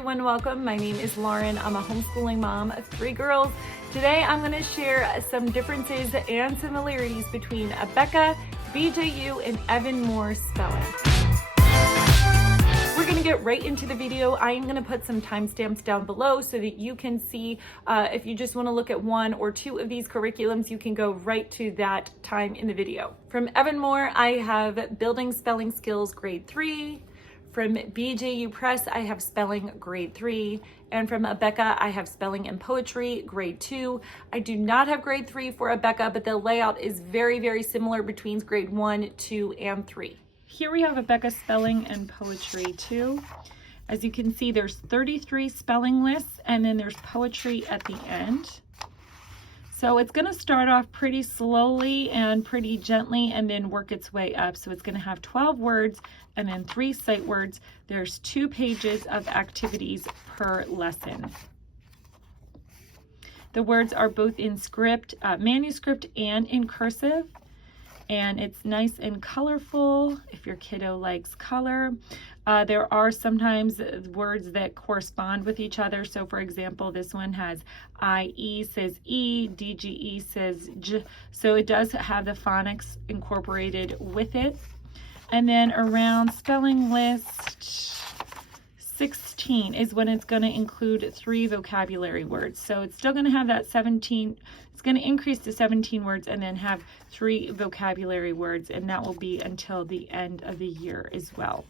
everyone, welcome. My name is Lauren. I'm a homeschooling mom of 3 girls. Today I'm going to share some differences and similarities between Abeka, BJU, and Evan-Moor spelling. We're going to get right into the video. I am going to put some timestamps down below so that you can see if you just want to look at 1 or 2 of these curriculums, you can go right to that time in the video. From Evan-Moor, I have Building Spelling Skills Grade 3. From BJU Press, I have Spelling Grade 3. And from Abeka, I have Spelling and Poetry Grade 2. I do not have Grade 3 for Abeka, but the layout is very, very similar between Grade 1, 2, and 3. Here we have Abeka Spelling and Poetry 2. As you can see, there's 33 spelling lists, and then there's poetry at the end. So it's going to start off pretty slowly and pretty gently and then work its way up. So it's going to have 12 words and then 3 sight words. There's 2 pages of activities per lesson. The words are both in script, manuscript, and in cursive. And it's nice and colorful if your kiddo likes color. There are sometimes words that correspond with each other. So for example, this one has IE says E, DGE says J. So it does have the phonics incorporated with it. And then around spelling list 16 is when it's going to include 3 vocabulary words. So it's still going to have that 17. It's going to increase to 17 words and then have 3 vocabulary words, and that will be until the end of the year as well.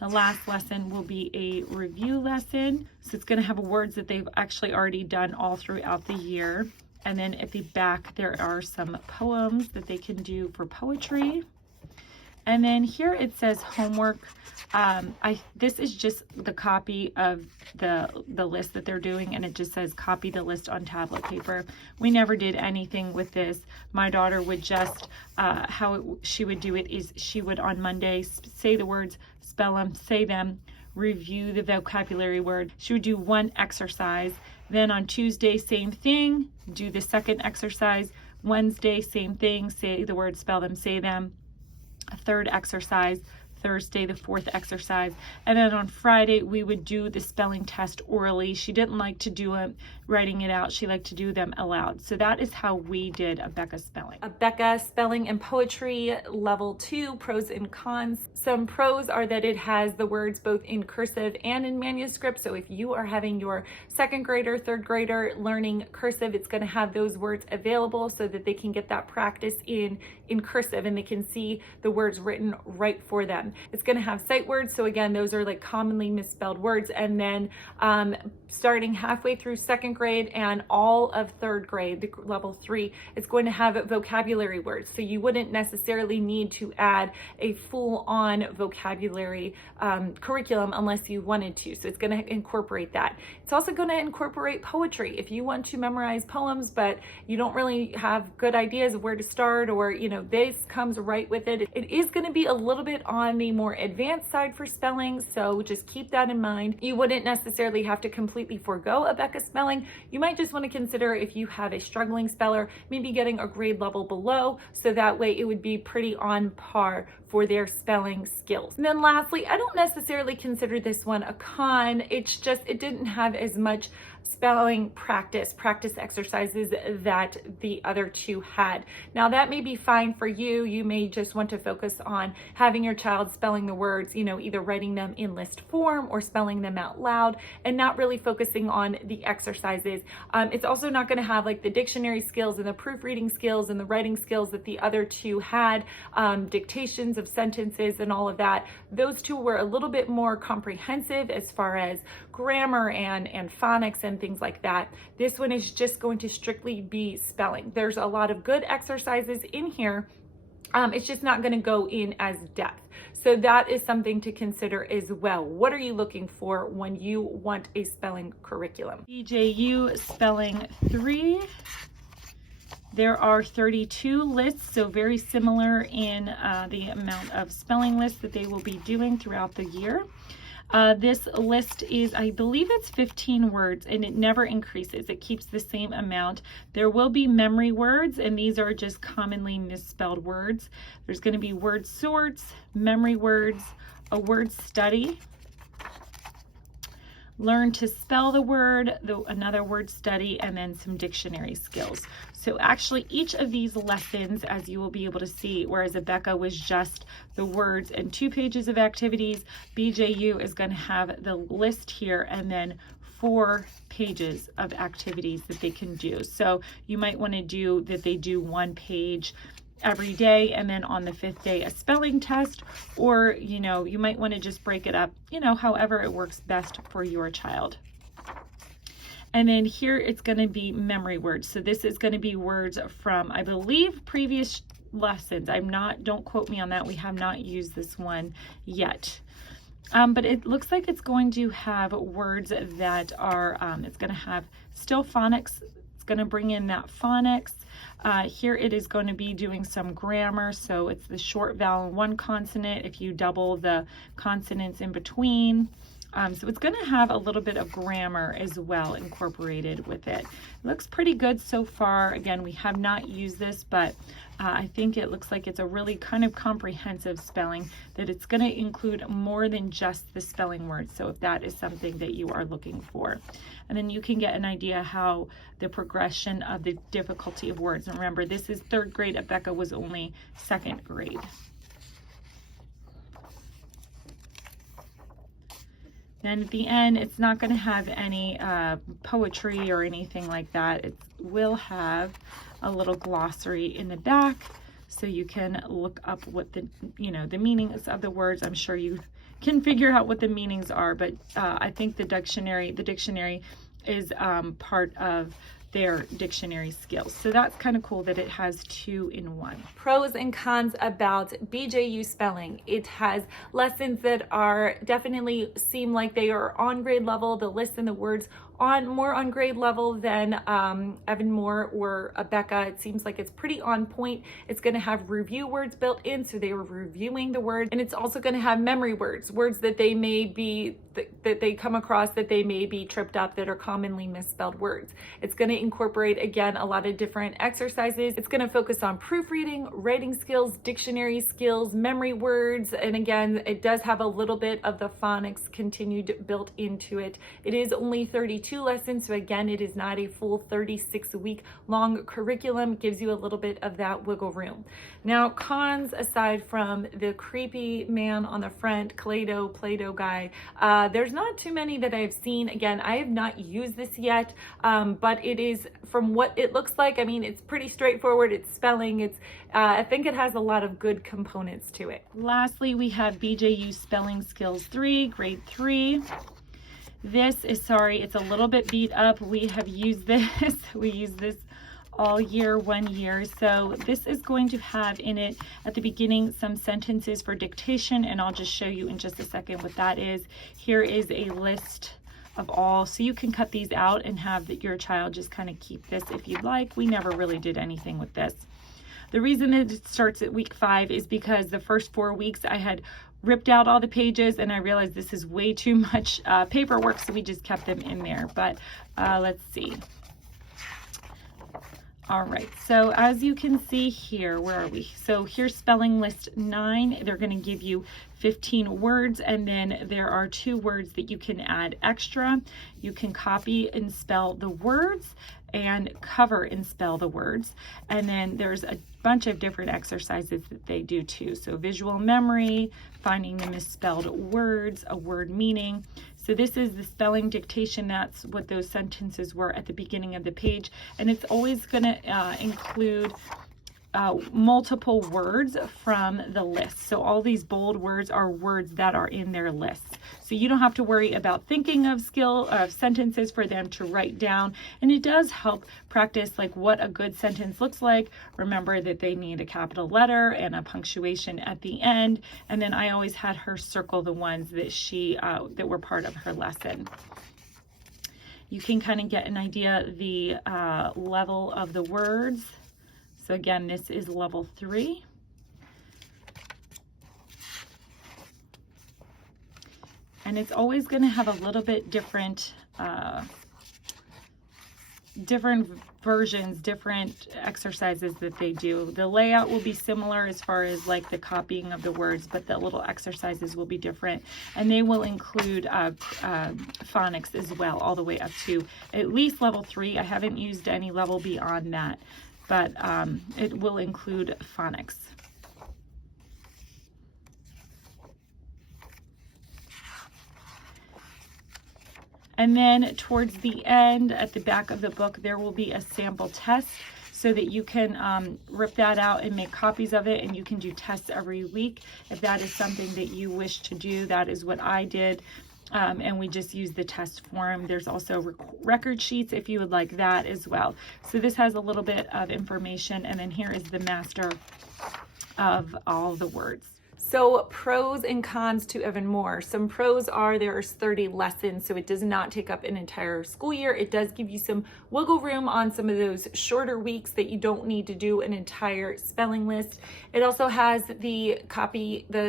The last lesson will be a review lesson. So it's going to have words that they've actually already done all throughout the year. And then at the back, there are some poems that they can do for poetry. And then here it says homework. This is just the copy of the list that they're doing, and it just says copy the list on tablet paper. We never did anything with this. My daughter would just, she would do it is she would on Monday say the words, spell them, say them, review the vocabulary word. She would do 1 exercise. Then on Tuesday, same thing, do the 2nd exercise. Wednesday, same thing, say the words, spell them, say them. A 3rd exercise. Thursday, the 4th exercise. And then on Friday, we would do the spelling test orally. She didn't like to do it writing it out. She liked to do them aloud. So that is how we did Abeka spelling. Abeka Spelling and Poetry Level 2, pros and cons. Some pros are that it has the words both in cursive and in manuscript. So if you are having your 2nd grader, 3rd grader learning cursive, it's going to have those words available so that they can get that practice in cursive and they can see the words written right for them. It's going to have sight words. So again, those are like commonly misspelled words. And then starting halfway through 2nd grade and all of 3rd grade, the level 3, it's going to have vocabulary words. So you wouldn't necessarily need to add a full-on vocabulary curriculum unless you wanted to. So it's going to incorporate that. It's also going to incorporate poetry. If you want to memorize poems, but you don't really have good ideas of where to start, or, you know, this comes right with it. It is going to be a little bit on the more advanced side for spelling, so just keep that in mind. You wouldn't necessarily have to completely forego Abeka spelling. You might just want to consider, if you have a struggling speller, maybe getting a grade level below, so that way it would be pretty on par for their spelling skills. And then lastly, I don't necessarily consider this one a con. It's just, it didn't have as much spelling practice exercises that the other 2 had. Now that may be fine for you. You may just want to focus on having your child spelling the words, you know, either writing them in list form or spelling them out loud and not really focusing on the exercises. It's also not going to have like the dictionary skills and the proofreading skills and the writing skills that the other 2 had, dictations of sentences and all of that. Those 2 were a little bit more comprehensive as far as grammar and phonics and things like that. This one is just going to strictly be spelling. There's a lot of good exercises in here. It's just not going to go in as depth. So that is something to consider as well. What are you looking for when you want a spelling curriculum? BJU Spelling 3. There are 32 lists, so very similar in the amount of spelling lists that they will be doing throughout the year. This list is, I believe it's 15 words, and it never increases. It keeps the same amount. There will be memory words, and these are just commonly misspelled words. There's going to be word sorts, memory words, a word study, learn to spell the word, another word study, and then some dictionary skills. So actually each of these lessons, as you will be able to see, whereas Abeka was just the words and 2 pages of activities, BJU is going to have the list here and then 4 pages of activities that they can do. So you might want to do that they do 1 page every day, and then on the 5th day a spelling test, or you might want to just break it up, however it works best for your child. And then here it's going to be memory words. So this is going to be words from, I believe, previous lessons. Don't quote me on that. We have not used this one yet. But it looks like it's going to have words that are, it's going to have still phonics. It's going to bring in that phonics. Here it is going to be doing some grammar. So it's the short vowel and 1 consonant if you double the consonants in between. So it's going to have a little bit of grammar as well incorporated with it. It looks pretty good so far. Again, we have not used this, but I think it looks like it's a really kind of comprehensive spelling, that it's going to include more than just the spelling words. So if that is something that you are looking for. And then you can get an idea how the progression of the difficulty of words. And remember, this is 3rd grade. Abeka was only 2nd grade. Then at the end, it's not going to have any poetry or anything like that. It will have a little glossary in the back, so you can look up what the meanings of the words. I'm sure you can figure out what the meanings are, but I think the dictionary is part of their dictionary skills. So that's kind of cool that it has 2 in 1. Pros and cons about BJU spelling. It has lessons that are definitely seem like they are on grade level. The list and the words more on grade level than Evan-Moor or Abeka. It seems like it's pretty on point. It's going to have review words built in, so they were reviewing the words, and it's also going to have memory words that they may be that they come across that they may be tripped up, that are commonly misspelled words. It's going to incorporate, again, a lot of different exercises. It's going to focus on proofreading, writing skills, dictionary skills, memory words, and again, it does have a little bit of the phonics continued built into it. It is only 32 lessons, so again, it is not a full 36-week long curriculum. It gives you a little bit of that wiggle room. Now, cons, aside from the creepy man on the front, Play-Doh guy, there's not too many that I've seen. Again, I have not used this yet, but it is, from what it looks like, I mean, it's pretty straightforward. It's spelling. I think it has a lot of good components to it. Lastly, we have BJU Spelling Skills 3, grade 3. This is, it's a little bit beat up. We have used this. We use this all year, 1 year. So this is going to have in it at the beginning some sentences for dictation, and I'll just show you in just a second what that is. Here is a list of all, so you can cut these out and have your child just kind of keep this if you'd like. We never really did anything with this. The reason that it starts at week 5 is because the first 4 weeks I had ripped out all the pages and I realized this is way too much paperwork, so we just kept them in there. But let's see. All right, so as you can see here, where are we? So here's spelling list 9. They're going to give you 15 words, and then there are 2 words that you can add extra. You can copy and spell the words and cover and spell the words. And then there's a bunch of different exercises that they do too. So visual memory, finding the misspelled words, a word meaning. So this is the spelling dictation. That's what those sentences were at the beginning of the page. And it's always going to include multiple words from the list. So all these bold words are words that are in their list. So you don't have to worry about thinking of sentences for them to write down. And it does help practice like what a good sentence looks like. Remember that they need a capital letter and a punctuation at the end. And then I always had her circle the ones that that were part of her lesson. You can kind of get an idea the level of the words. So again, this is level 3. And it's always going to have a little bit different different versions, different exercises that they do. The layout will be similar as far as like the copying of the words, but the little exercises will be different, and they will include phonics as well, all the way up to at least level 3. I haven't used any level beyond that, but it will include phonics. And then towards the end, at the back of the book, there will be a sample test so that you can rip that out and make copies of it, and you can do tests every week. If that is something that you wish to do, that is what I did. And we just use the test form. There's also record sheets if you would like that as well. So this has a little bit of information, and then here is the master of all the words. So pros and cons to Evan-Moor. Some pros are there's 30 lessons, so it does not take up an entire school year. It does give you some wiggle room on some of those shorter weeks that you don't need to do an entire spelling list. It also has the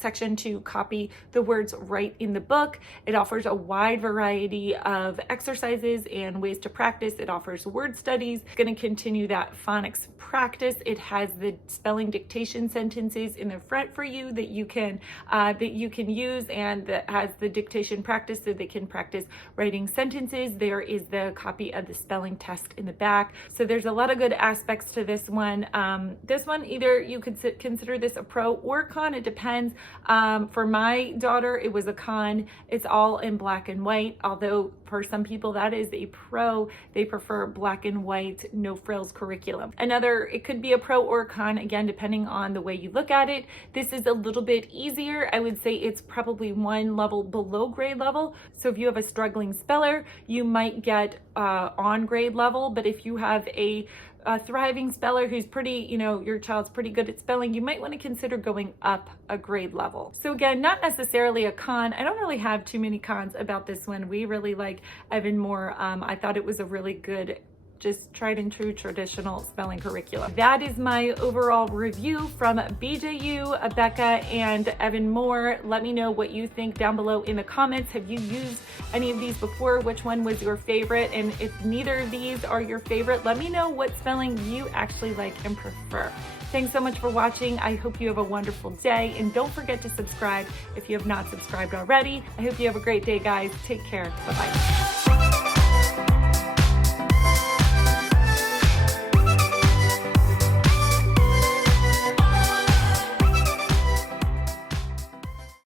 section to copy the words right in the book. It offers a wide variety of exercises and ways to practice. It offers word studies. It's going to continue that phonics practice. It has the spelling dictation sentences in the front for you that you can use, and that has the dictation practice so they can practice writing sentences. There is the copy of the spelling test in the back. So there's a lot of good aspects to this one. This one, either you could consider this a pro or a con. It depends. For my daughter, it was a con. It's all in black and white, although for some people that is a pro. They prefer black and white, no frills curriculum. It could be a pro or a con, again, depending on the way you look at it. This is a little bit easier. I would say it's probably one level below grade level. So if you have a struggling speller, you might get on grade level. But if you have a thriving speller who's pretty, your child's pretty good at spelling, you might want to consider going up a grade level. So again, not necessarily a con. I don't really have too many cons about this one. We really like Evan-Moor. I thought it was a really good, just tried and true traditional spelling curriculum. That is my overall review from BJU, Abeka, and Evan-Moor. Let me know what you think down below in the comments. Have you used any of these before? Which one was your favorite? And if neither of these are your favorite, let me know what spelling you actually like and prefer. Thanks so much for watching. I hope you have a wonderful day, and don't forget to subscribe if you have not subscribed already. I hope you have a great day, guys. Take care. Bye-bye.